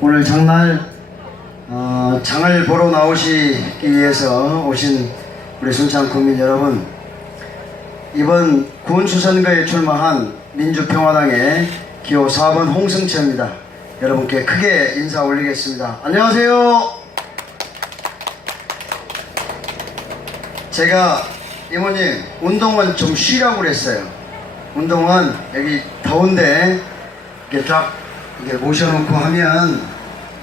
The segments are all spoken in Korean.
오늘 장날 장을 보러 나오시기 위해서 오신 우리 순창 국민 여러분, 이번 군수선거에 출마한 민주평화당의 기호 4번 홍승채입니다. 여러분께 크게 인사 올리겠습니다. 안녕하세요. 제가 이모님 운동은 좀 쉬라고 그랬어요. 운동은 여기 더운데 이렇게 쫙 이렇게 모셔놓고 하면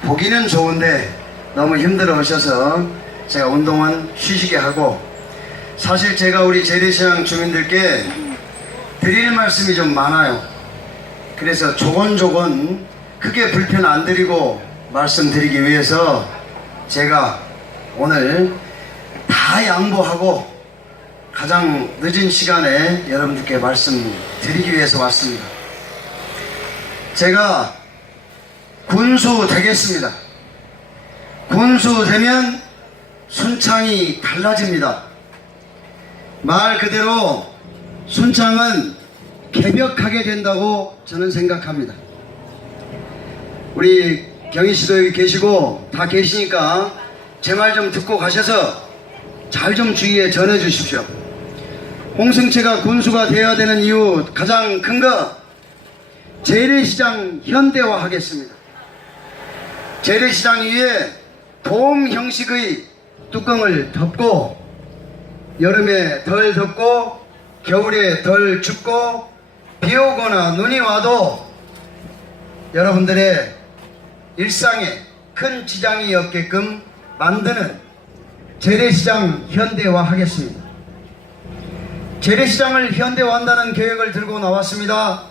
보기는 좋은데 너무 힘들어 하셔서 제가 운동은 쉬시게 하고, 사실 제가 우리 재래시장 주민들께 드릴 말씀이 좀 많아요. 그래서 조곤조곤 크게 불편 안 드리고 말씀드리기 위해서 제가 오늘 다 양보하고 가장 늦은 시간에 여러분들께 말씀드리기 위해서 왔습니다. 제가 군수 되겠습니다. 군수 되면 순창이 달라집니다. 말 그대로 순창은 개벽하게 된다고 저는 생각합니다. 우리 경희씨도 여기 계시고 다 계시니까 제 말 좀 듣고 가셔서 잘 좀 주위에 전해 주십시오. 홍승채가 군수가 되어야 되는 이유 가장 큰 거, 재래시장 현대화 하겠습니다. 재래시장 위에 돔 형식의 뚜껑을 덮고 여름에 덜 덥고 겨울에 덜 춥고 비 오거나 눈이 와도 여러분들의 일상에 큰 지장이 없게끔 만드는 재래시장 현대화 하겠습니다. 재래시장을 현대화한다는 계획을 들고 나왔습니다.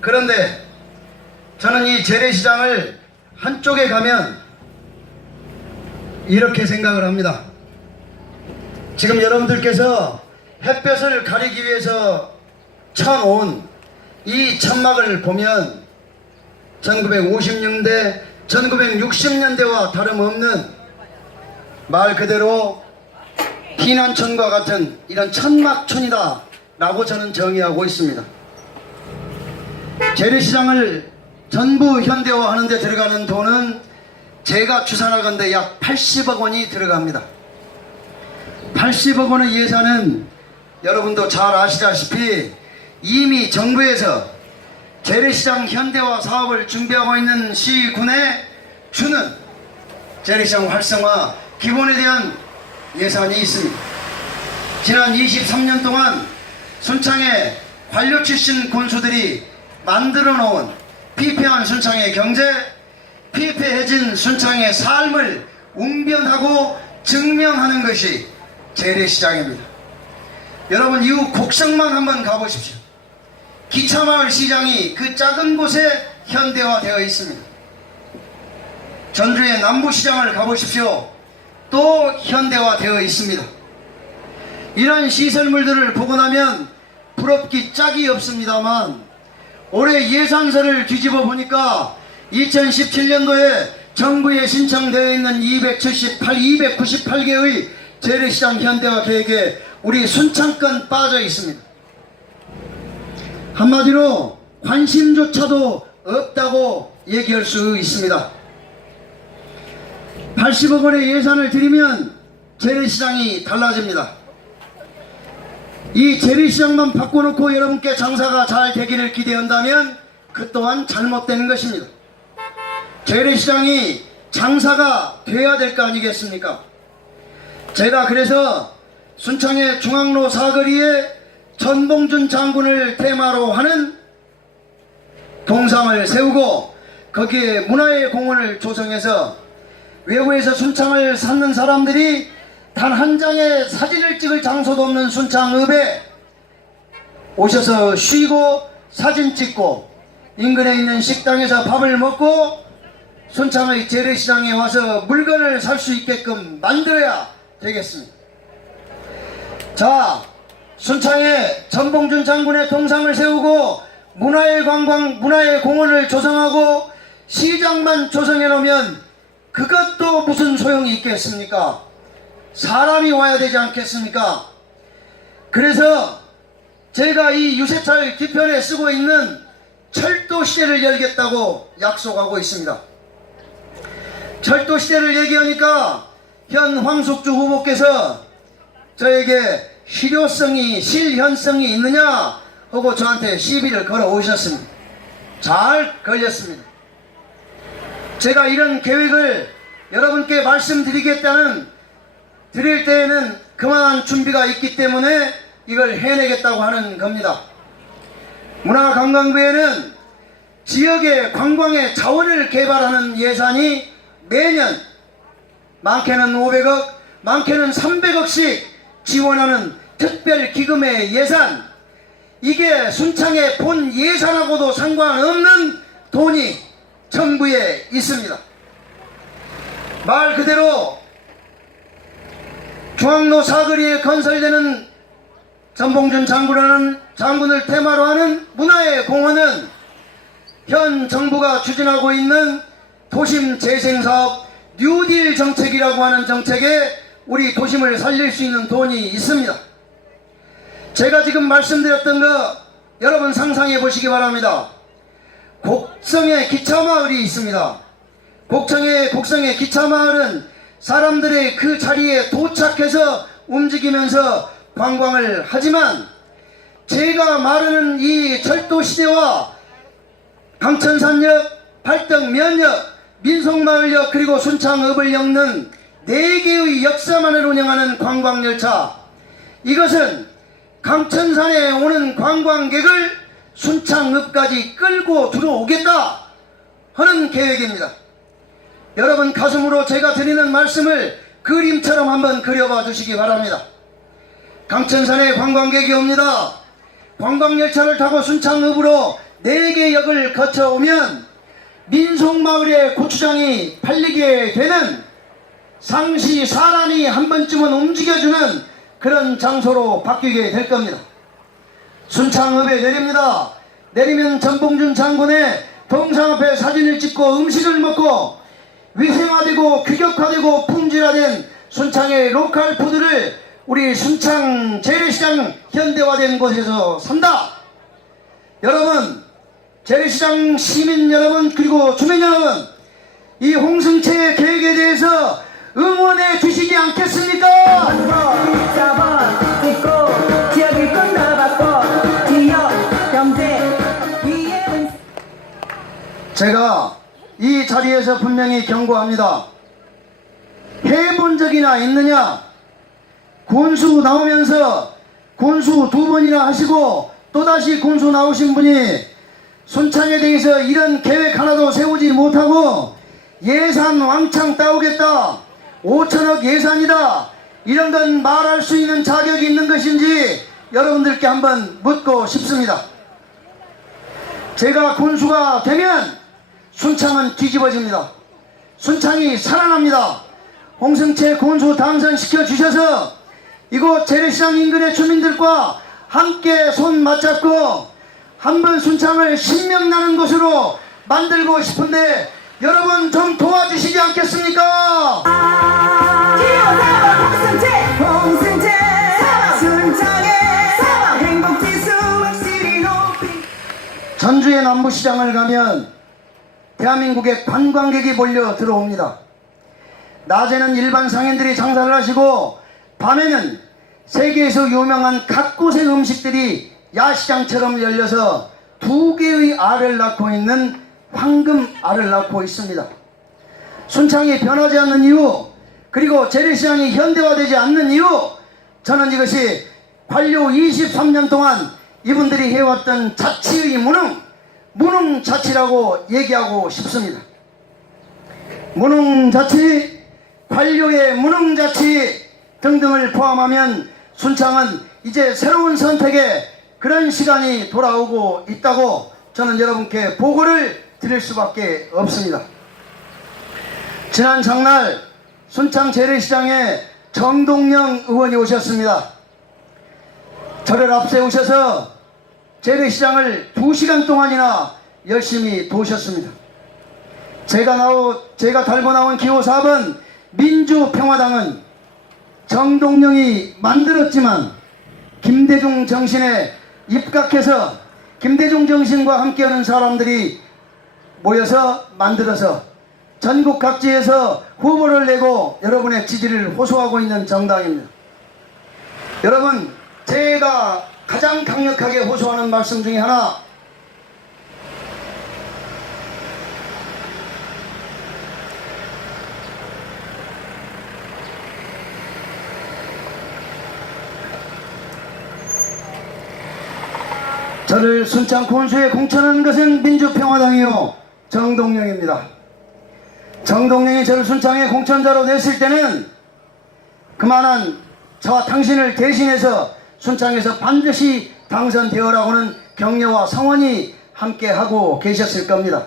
그런데 저는 이 재래시장을 한쪽에 가면 이렇게 생각을 합니다. 지금 여러분들께서 햇볕을 가리기 위해서 쳐놓은 이 천막을 보면 1950년대, 1960년대와 다름없는 말 그대로 피난촌과 같은 이런 천막촌이다 라고 저는 정의하고 있습니다. 재래시장을 전부 현대화하는 데 들어가는 돈은 제가 추산하건대 약 80억 원이 들어갑니다. 80억 원의 예산은 여러분도 잘 아시다시피 이미 정부에서 재래시장 현대화 사업을 준비하고 있는 시군에 주는 재래시장 활성화 기본에 대한 예산이 있습니다. 지난 23년 동안 순창의 관료 출신 군수들이 만들어 놓은 피폐한 순창의 경제, 피폐해진 순창의 삶을 웅변하고 증명하는 것이 재래시장입니다. 여러분 이후 곡성만 한번 가보십시오. 기차마을 시장이 그 작은 곳에 현대화되어 있습니다. 전주의 남부시장을 가보십시오. 또 현대화되어 있습니다. 이런 시설물들을 보고 나면 부럽기 짝이 없습니다만, 올해 예산서를 뒤집어 보니까 2017년도에 정부에 신청되어 있는 298개의 재래시장 현대화 계획에 우리 순창권 빠져 있습니다. 한마디로 관심조차도 없다고 얘기할 수 있습니다. 80억 원의 예산을 들이면 재래시장이 달라집니다. 이 재래시장만 바꿔놓고 여러분께 장사가 잘 되기를 기대한다면 그 또한 잘못되는 것입니다. 재래시장이 장사가 돼야 될 거 아니겠습니까? 제가 그래서 순창의 중앙로 사거리에 전봉준 장군을 테마로 하는 동상을 세우고 거기에 문화의 공원을 조성해서 외부에서 순창을 찾는 사람들이 단 한 장의 사진을 찍을 장소도 없는 순창읍에 오셔서 쉬고 사진 찍고 인근에 있는 식당에서 밥을 먹고 순창의 재래시장에 와서 물건을 살 수 있게끔 만들어야 되겠습니다. 자, 순창에 전봉준 장군의 동상을 세우고 문화의 공원을 조성하고 시장만 조성해 놓으면 그것도 무슨 소용이 있겠습니까? 사람이 와야 되지 않겠습니까? 그래서 제가 이 유세철 뒤편에 쓰고 있는 철도 시대를 열겠다고 약속하고 있습니다. 철도 시대를 얘기하니까 현 황숙주 후보께서 저에게 실현성이 있느냐 하고 저한테 시비를 걸어 오셨습니다. 잘 걸렸습니다. 제가 이런 계획을 여러분께 드릴 때에는 그만한 준비가 있기 때문에 이걸 해내겠다고 하는 겁니다. 문화관광부에는 지역의 관광의 자원을 개발하는 예산이 매년 많게는 500억, 많게는 300억씩 지원하는 특별기금의 예산, 이게 순창의 본 예산하고도 상관없는 돈이 정부에 있습니다. 말 그대로 중앙로 사거리에 건설되는 전봉준 장군을 테마로 하는 문화의 공원은 현 정부가 추진하고 있는 도심 재생사업 뉴딜 정책이라고 하는 정책에 우리 도심을 살릴 수 있는 돈이 있습니다. 제가 지금 말씀드렸던 거 여러분 상상해 보시기 바랍니다. 곡성에 기차마을이 있습니다. 곡성의 기차마을은 사람들의 그 자리에 도착해서 움직이면서 관광을 하지만, 제가 말하는 이 철도시대와 강천산역, 발덕면역, 민속마을역, 그리고 순창읍을 엮는 4개의 역사만을 운영하는 관광열차, 이것은 강천산에 오는 관광객을 순창읍까지 끌고 들어오겠다 하는 계획입니다. 여러분 가슴으로 제가 드리는 말씀을 그림처럼 한번 그려봐 주시기 바랍니다. 강천산에 관광객이 옵니다. 관광열차를 타고 순창읍으로 4개 역을 거쳐오면 민속마을의 고추장이 팔리게 되는, 상시 사람이 한 번쯤은 움직여주는 그런 장소로 바뀌게 될 겁니다. 순창읍에 내립니다. 내리면 전봉준 장군의 동상 앞에 사진을 찍고 음식을 먹고 위생화되고 규격화되고 품질화된 순창의 로컬 푸드를 우리 순창 재래시장 현대화된 곳에서 산다. 여러분, 재래시장 시민 여러분, 그리고 주민 여러분, 이 홍승채의 계획에 대해서 응원해 주시지 않겠습니까? 제가 이 자리에서 분명히 경고합니다. 해본 적이나 있느냐? 군수 나오면서 군수 2번이나 하시고 또다시 군수 나오신 분이 순창에 대해서 이런 계획 하나도 세우지 못하고 예산 왕창 따오겠다, 5천억 예산이다, 이런 건 말할 수 있는 자격이 있는 것인지 여러분들께 한번 묻고 싶습니다. 제가 군수가 되면 순창은 뒤집어집니다. 순창이 살아납니다. 홍승채 군수 당선시켜 주셔서 이곳 재래시장 인근의 주민들과 함께 손 맞잡고 한번 순창을 신명나는 곳으로 만들고 싶은데 여러분 좀 도와주시지 않겠습니까? 홍승채 순창의 행복지수 확실히 높이. 전주의 남부시장을 가면 대한민국의 관광객이 몰려 들어옵니다. 낮에는 일반 상인들이 장사를 하시고 밤에는 세계에서 유명한 각 곳의 음식들이 야시장처럼 열려서 2개의 알을 낳고 있는 황금 알을 낳고 있습니다. 순창이 변하지 않는 이유, 그리고 재래시장이 현대화되지 않는 이유, 저는 이것이 관료 23년 동안 이분들이 해왔던 자치의 무능자치라고 얘기하고 싶습니다. 무능자치, 관료의 무능자치 등등을 포함하면 순창은 이제 새로운 선택의 그런 시간이 돌아오고 있다고 저는 여러분께 보고를 드릴 수밖에 없습니다. 지난 장날 순창 재래시장에 정동영 의원이 오셨습니다. 저를 앞세우셔서 재래시장을 2시간 동안이나 열심히 도우셨습니다. 제가 달고 나온 기호 4번 민주평화당은 정동영이 만들었지만 김대중 정신에 입각해서 김대중 정신과 함께하는 사람들이 모여서 만들어서 전국 각지에서 후보를 내고 여러분의 지지를 호소하고 있는 정당입니다. 여러분, 제가 가장 강력하게 호소하는 말씀 중에 하나, 저를 순창 군수에 공천한 것은 민주평화당이요 정동영입니다. 정동영이 저를 순창에 공천자로 냈을 때는 그만한 저와 당신을 대신해서 순창에서 반드시 당선되어라고는 격려와 성원이 함께하고 계셨을 겁니다.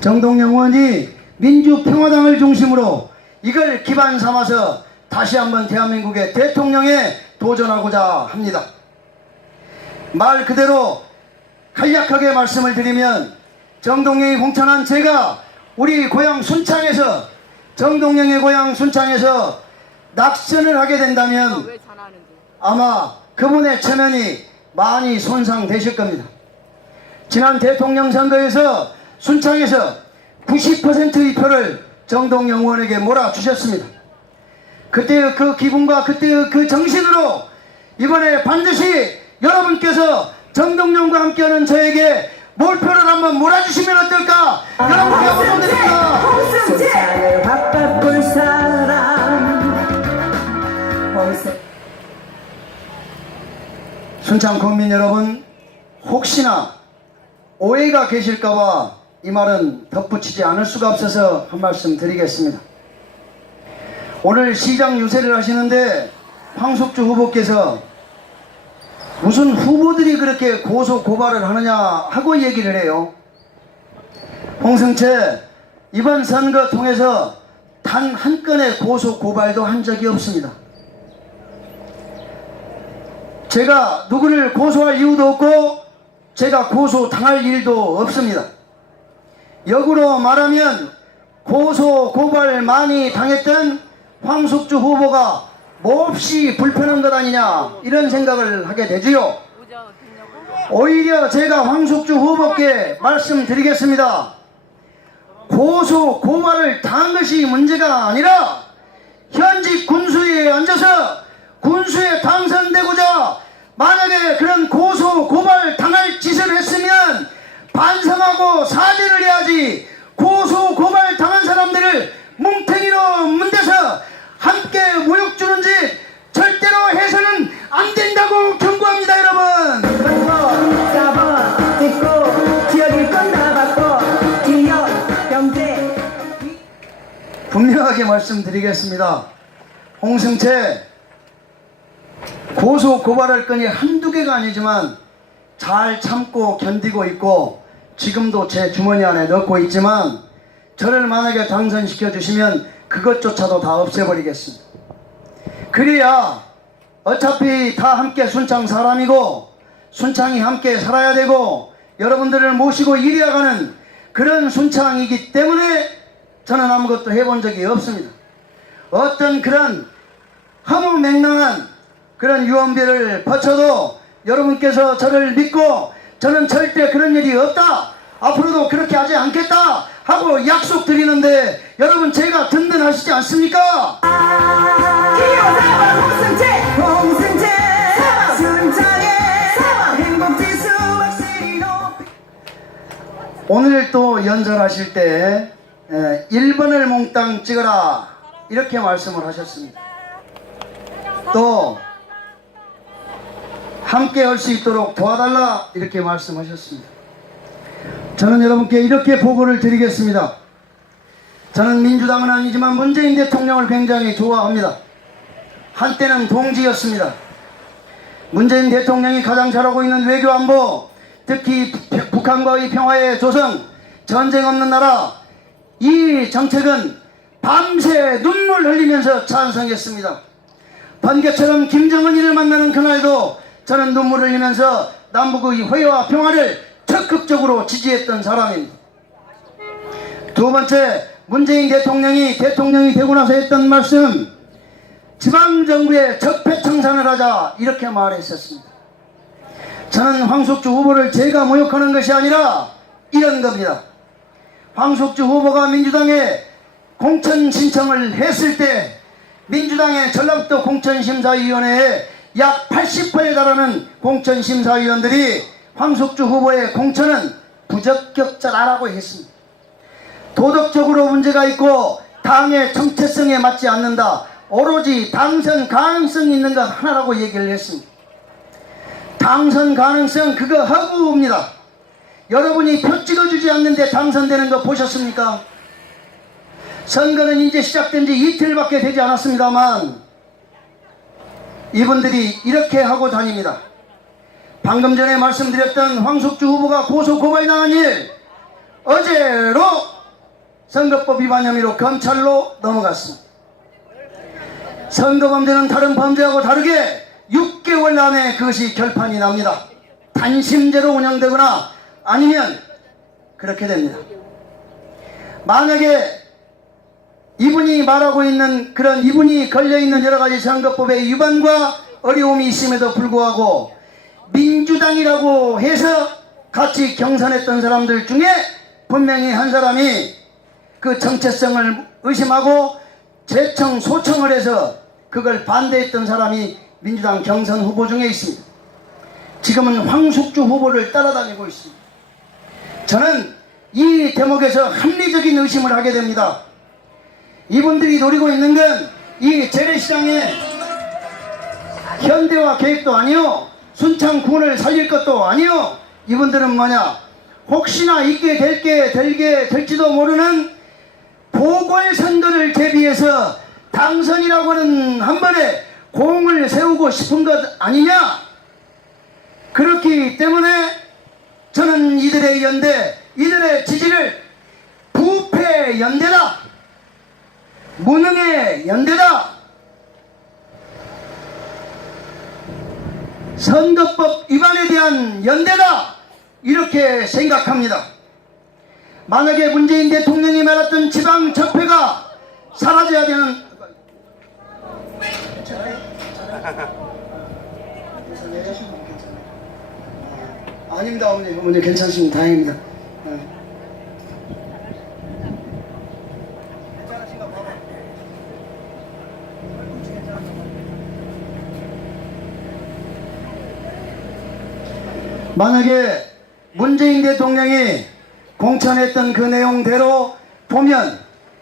정동영 의원이 민주평화당을 중심으로 이걸 기반 삼아서 다시 한번 대한민국의 대통령에 도전하고자 합니다. 말 그대로 간략하게 말씀을 드리면, 정동영이 공천한 제가 우리 고향 순창에서, 정동영의 고향 순창에서 낙선을 하게 된다면 아마 그분의 체면이 많이 손상되실 겁니다. 지난 대통령 선거에서 순창에서 90%의 표를 정동영 의원에게 몰아주셨습니다. 그때의 그 기분과 그때의 그 정신으로 이번에 반드시 여러분께서 정동영과 함께하는 저에게 몰표를 한번 몰아주시면 어떨까? 여러분께 부탁드립니다. 순창을 바꿔볼 사람. 순창 국민 여러분, 혹시나 오해가 계실까봐 이 말은 덧붙이지 않을 수가 없어서 한 말씀 드리겠습니다. 오늘 시장 유세를 하시는데 황석주 후보께서 무슨 후보들이 그렇게 고소 고발을 하느냐 하고 얘기를 해요. 홍승채, 이번 선거 통해서 단 한 건의 고소 고발도 한 적이 없습니다. 제가 누구를 고소할 이유도 없고 제가 고소 당할 일도 없습니다. 역으로 말하면 고소 고발 많이 당했던 황석주 후보가 몹시 불편한 것 아니냐, 이런 생각을 하게 되지요. 오히려 제가 황석주 후보께 말씀드리겠습니다. 고소 고발을 당한 것이 문제가 아니라 현직 군수에 앉아서 군수에 당선되고자 만약에 그런 고소 고발 당할 짓을 했으면 반성하고 사죄를 해야지, 고소 고발 당한 사람들을 뭉탱이로 문대서 함께 모욕 주는 짓 절대로 해서는 안 된다고 경고합니다. 여러분, 4번 듣고 기억일 건 다 받고 기억 경제. 분명하게 말씀드리겠습니다. 홍승채, 고소 고발할 건이 한두 개가 아니지만 잘 참고 견디고 있고 지금도 제 주머니 안에 넣고 있지만, 저를 만약에 당선시켜 주시면 그것조차도 다 없애버리겠습니다. 그래야 어차피 다 함께 순창 사람이고 순창이 함께 살아야 되고 여러분들을 모시고 이래가는 그런 순창이기 때문에 저는 아무것도 해본 적이 없습니다. 어떤 그런 허무맹랑한 그런 유언비를 거쳐도 여러분께서 저를 믿고 저는 절대 그런 일이 없다, 앞으로도 그렇게 하지 않겠다 하고 약속드리는데 여러분, 제가 든든하시지 않습니까? 기호사번 홍승채 순창의 행복지수 확실히 높이. 오늘 또 연설하실 때 1번을 몽땅 찍어라 이렇게 말씀을 하셨습니다. 또 함께 할 수 있도록 도와달라 이렇게 말씀하셨습니다. 저는 여러분께 이렇게 보고를 드리겠습니다. 저는 민주당은 아니지만 문재인 대통령을 굉장히 좋아합니다. 한때는 동지였습니다. 문재인 대통령이 가장 잘하고 있는 외교안보, 특히 북한과의 평화의 조성, 전쟁 없는 나라, 이 정책은 밤새 눈물 흘리면서 찬성했습니다. 번개처럼 김정은이를 만나는 그날도 저는 눈물을 흘리면서 남북의 화해와 평화를 적극적으로 지지했던 사람입니다. 두 번째, 문재인 대통령이 되고 나서 했던 말씀, 지방정부에 적폐청산을 하자 이렇게 말했었습니다. 저는 황석주 후보를 제가 모욕하는 것이 아니라 이런 겁니다. 황석주 후보가 민주당에 공천 신청을 했을 때 민주당의 전라북도 공천심사위원회에 약 80%에 달하는 공천심사위원들이 황석주 후보의 공천은 부적격자라고 했습니다. 도덕적으로 문제가 있고 당의 정체성에 맞지 않는다. 오로지 당선 가능성이 있는 것 하나라고 얘기를 했습니다. 당선 가능성 그거 허구입니다. 여러분이 표 찍어주지 않는데 당선되는 거 보셨습니까? 선거는 이제 시작된 지 이틀밖에 되지 않았습니다만 이분들이 이렇게 하고 다닙니다. 방금 전에 말씀드렸던 황석주 후보가 고소 고발당한 일 어제로 선거법 위반 혐의로 검찰로 넘어갔습니다. 선거범죄는 다른 범죄하고 다르게 6개월 안에 그것이 결판이 납니다. 단심제로 운영되거나 아니면 그렇게 됩니다. 만약에 이분이 말하고 있는 그런 이분이 걸려있는 여러가지 선거법의 위반과 어려움이 있음에도 불구하고 민주당이라고 해서 같이 경선했던 사람들 중에 분명히 한 사람이 그 정체성을 의심하고 재청 소청을 해서 그걸 반대했던 사람이 민주당 경선 후보 중에 있습니다. 지금은 황석주 후보를 따라다니고 있습니다. 저는 이 대목에서 합리적인 의심을 하게 됩니다. 이분들이 노리고 있는 건 이 재래시장의 현대화 계획도 아니요, 순창군을 살릴 것도 아니요. 이분들은 뭐냐, 혹시나 있게 될지도 모르는 보궐선거를 대비해서 당선이라고는 한 번에 공을 세우고 싶은 것 아니냐. 그렇기 때문에 저는 이들의 연대, 이들의 지지를 부패 연대다, 무능의 연대다, 선거법 위반에 대한 연대다, 이렇게 생각합니다. 만약에 문재인 대통령이 말했던 지방적폐가 사라져야 되는 아닙니다. 어머니 괜찮습니다. 다행입니다. 만약에 문재인 대통령이 공천했던 그 내용대로 보면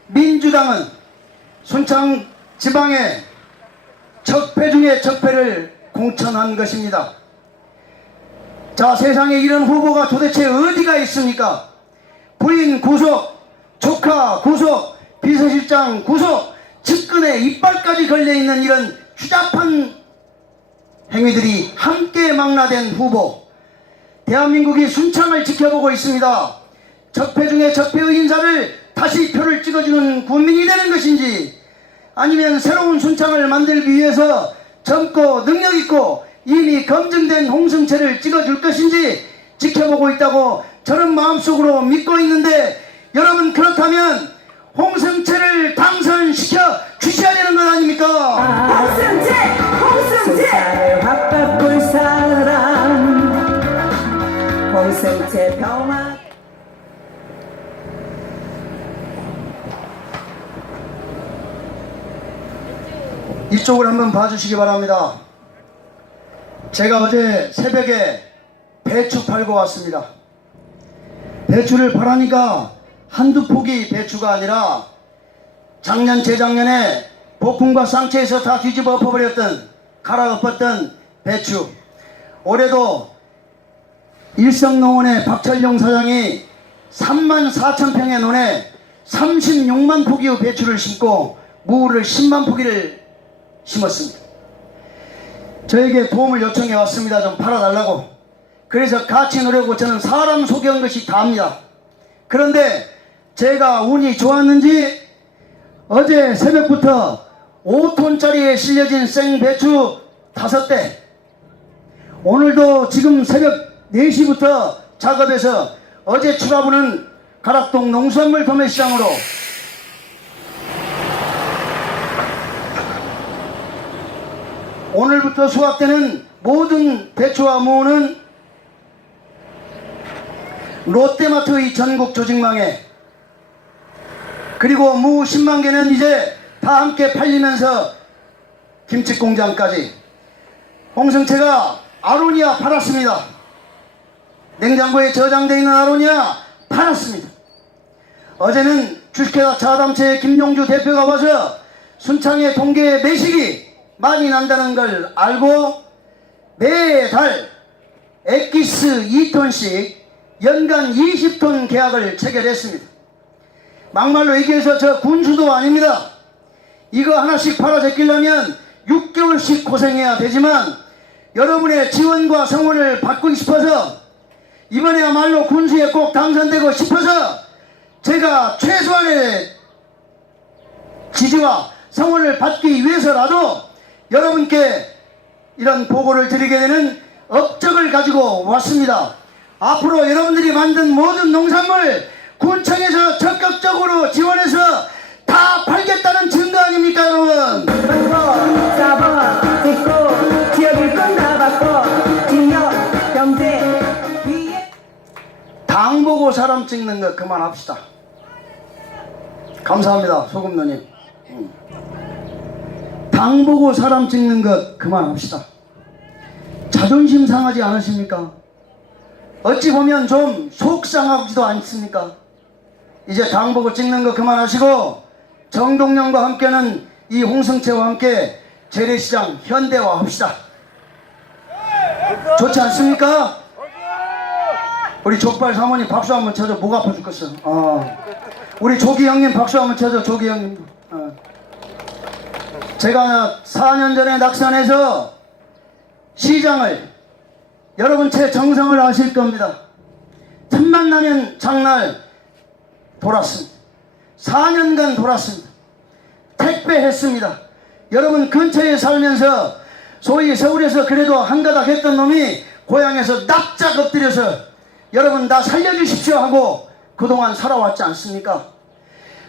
민주당은 순창 지방의 적폐 중에 적폐를 공천한 것입니다. 자, 세상에 이런 후보가 도대체 어디가 있습니까? 부인 구속, 조카 구속, 비서실장 구속, 측근에 이빨까지 걸려있는 이런 추잡한 행위들이 함께 망라된 후보. 대한민국이 순창을 지켜보고 있습니다. 적폐 중에 적폐의 인사를 다시 표를 찍어주는 국민이 되는 것인지, 아니면 새로운 순창을 만들기 위해서 젊고 능력있고 이미 검증된 홍승채를 찍어줄 것인지 지켜보고 있다고 저는 마음속으로 믿고 있는데, 여러분 그렇다면 홍승채를 당선시켜 주셔야 되는 것 아닙니까? 홍승채 확 바꿀 사람 홍승채 평화. 이쪽을 한번 봐주시기 바랍니다. 제가 어제 새벽에 배추 팔고 왔습니다. 배추를 팔하니까 한두 폭이 배추가 아니라 작년 재작년에 복궁과 쌍채에서 다 뒤집어 엎어버렸던, 갈아 엎었던 배추. 올해도 일성농원의 박철용 사장이 34,000평의 논에 36만 포기의 배추를 심고 무를 10만 포기를 심었습니다. 저에게 도움을 요청해 왔습니다. 좀 팔아달라고. 그래서 같이 노려고 저는 사람 소개한 것이 다입니다. 그런데 제가 운이 좋았는지 어제 새벽부터 5톤짜리에 실려진 생배추 5대, 오늘도 지금 새벽 4시부터 작업해서 어제 출하부는 가락동 농수산물 도매시장으로 오늘부터 수확되는 모든 배추와 무는 롯데마트의 전국 조직망에 그리고 무 10만 개는 이제 다 함께 팔리면서 김치 공장까지 홍성채가 아로니아 팔았습니다. 냉장고에 저장되어 있는 아로니아 팔았습니다. 어제는 주식회사 자담체 김용주 대표가 와서 순창의 동계 매식이 많이 난다는 걸 알고 매달 엑기스 2톤씩 연간 20톤 계약을 체결했습니다. 막말로 얘기해서 저 군수도 아닙니다. 이거 하나씩 팔아 제끼려면 6개월씩 고생해야 되지만 여러분의 지원과 성원을 받고 싶어서 이번에야말로 군수에 꼭 당선되고 싶어서 제가 최소한의 지지와 성원을 받기 위해서라도 여러분께 이런 보고를 드리게 되는 업적을 가지고 왔습니다. 앞으로 여러분들이 만든 모든 농산물 군청에서 적극적으로 지원해서 다 팔겠다는 증거 아닙니까 여러분? 받고 4번 찍고 지역 일꾼 다 받고 지역 경제 위에 당 보고 사람 찍는 거 그만합시다. 감사합니다 소금노님. 당 보고 사람 찍는 것 그만합시다. 자존심 상하지 않으십니까? 어찌 보면 좀 속상하지도 않습니까? 이제 당 보고 찍는 거 그만하시고 정동영과 함께는 이 홍성채와 함께 재래시장 현대화합시다. 좋지 않습니까? 우리 족발 사모님 박수 한번 쳐줘. 목 아파 죽겠어. 우리 조기 형님 박수 한번 쳐줘. 조기 형님. 제가 4년 전에 낙산에서 시장을 여러분 제 정성을 아실 겁니다. 틈만 나면 장날 돌았습니다. 4년간 돌았습니다. 택배했습니다. 여러분 근처에 살면서 소위 서울에서 그래도 한가닥 했던 놈이 고향에서 납작 엎드려서 여러분 나 살려주십시오 하고 그동안 살아왔지 않습니까?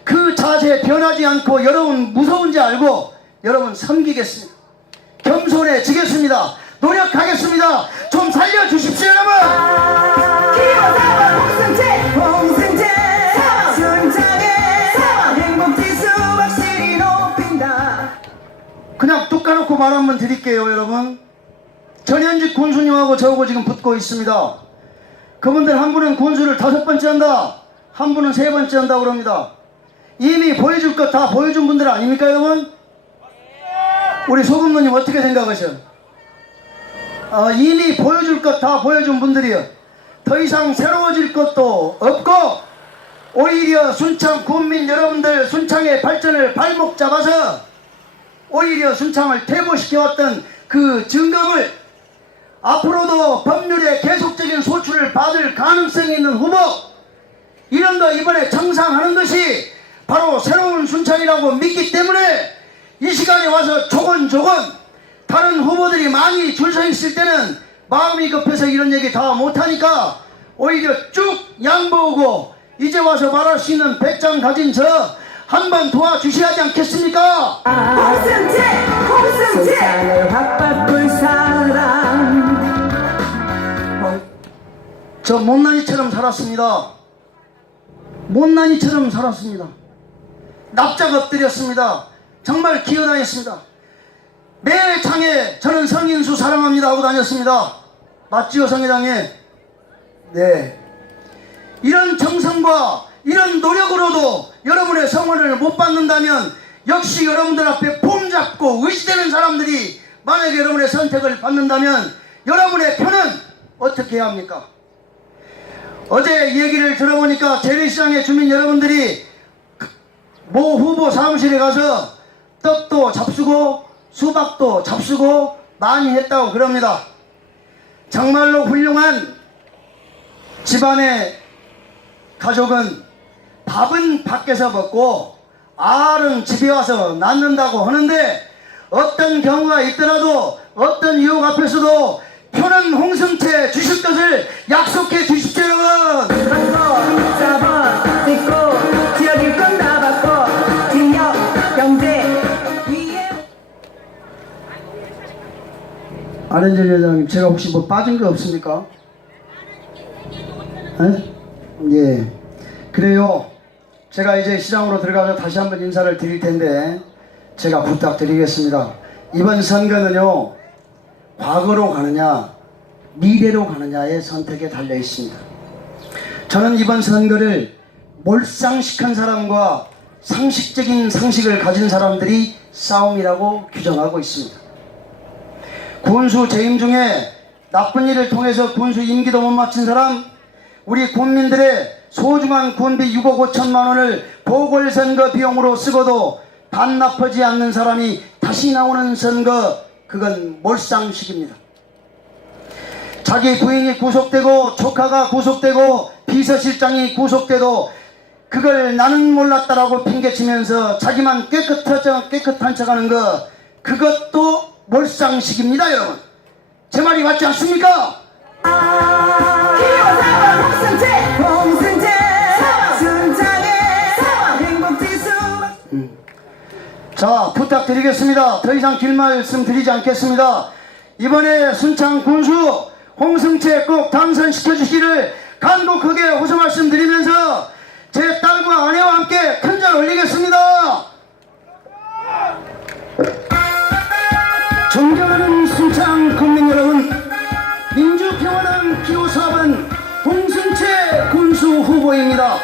그 자세 변하지 않고 여러분 무서운지 알고 여러분 섬기겠습니다. 겸손해지겠습니다. 노력하겠습니다. 좀 살려주십시오 여러분. 홍승채 순창의 행복지수 확실히 높인다. 그냥 뚝 까놓고 말 한번 드릴게요 여러분. 전현직 군수님하고 저하고 지금 붙고 있습니다. 그분들 한 분은 군수를 5번째 한다, 한 분은 3번째 한다 그럽니다. 이미 보여줄 것 다 보여준 분들 아닙니까 여러분? 우리 소금노님 어떻게 생각하셔요? 이미 보여줄 것 다 보여준 분들이요. 더 이상 새로워질 것도 없고 오히려 순창 군민 여러분들 순창의 발전을 발목 잡아서 오히려 순창을 퇴보시켜왔던 그 증거물 앞으로도 법률에 계속적인 소출을 받을 가능성이 있는 후보 이런 거 이번에 정상하는 것이 바로 새로운 순창이라고 믿기 때문에 이 시간에 와서 조곤조곤 다른 후보들이 많이 줄 서 있을 때는 마음이 급해서 이런 얘기 다 못하니까 오히려 쭉 양보하고 이제 와서 말할 수 있는 배짱 가진 저 한번 도와주셔야 하지 않겠습니까? 홍승채 순창을 확바꿀 사람. 저 못난이처럼 살았습니다. 못난이처럼 살았습니다. 납작 엎드렸습니다. 정말 기어다녔습니다. 매일 창에 저는 성인수 사랑합니다 하고 다녔습니다. 맞지요 성회장님? 네. 이런 정성과 이런 노력으로도 여러분의 성원을 못 받는다면 역시 여러분들 앞에 폼 잡고 의지되는 사람들이 만약에 여러분의 선택을 받는다면 여러분의 표는 어떻게 해야 합니까? 어제 얘기를 들어보니까 재래시장의 주민 여러분들이 모 후보 사무실에 가서 떡도 잡수고 수박도 잡수고 많이 했다고 그럽니다. 정말로 훌륭한 집안의 가족은 밥은 밖에서 먹고 알은 집에 와서 낳는다고 하는데 어떤 경우가 있더라도 어떤 유혹 앞에서도 표는 홍성채 주실 것을 약속해 주십시오 여러분. 받고 4번 찍고 지역 일꾼 다 받고 지역 경제 위에 안현재 회장님 제가 혹시 뭐 빠진 거 없습니까? 예. 그래요. 제가 이제 시장으로 들어가서 다시 한번 인사를 드릴 텐데 제가 부탁드리겠습니다. 이번 선거는요, 과거로 가느냐 미래로 가느냐의 선택에 달려 있습니다. 저는 이번 선거를 몰상식한 사람과 상식적인 상식을 가진 사람들이 싸움이라고 규정하고 있습니다. 군수 재임 중에 나쁜 일을 통해서 군수 임기도 못 마친 사람, 우리 국민들의 소중한 군비 6억 5천만 원을 보궐선거 비용으로 쓰고도 반납하지 않는 사람이 다시 나오는 선거, 그건 몰상식입니다. 자기 부인이 구속되고 조카가 구속되고 비서실장이 구속돼도 그걸 나는 몰랐다라고 핑계치면서 자기만 깨끗한 척하는 거, 그것도 몰상식입니다. 여러분, 제 말이 맞지 않습니까? 기호사원 홍승채 순창의 행복지수. 자, 부탁드리겠습니다. 더 이상 길 말씀 드리지 않겠습니다. 이번에 순창 군수 홍승채 꼭 당선시켜 주시기를 간곡하게 호소 말씀드리면서 제 딸과 아내와 함께 큰절 올리겠습니다. 존경하는 순창 국민 여러분, 민주평화당 기호사업은 홍승채 군수 후보입니다.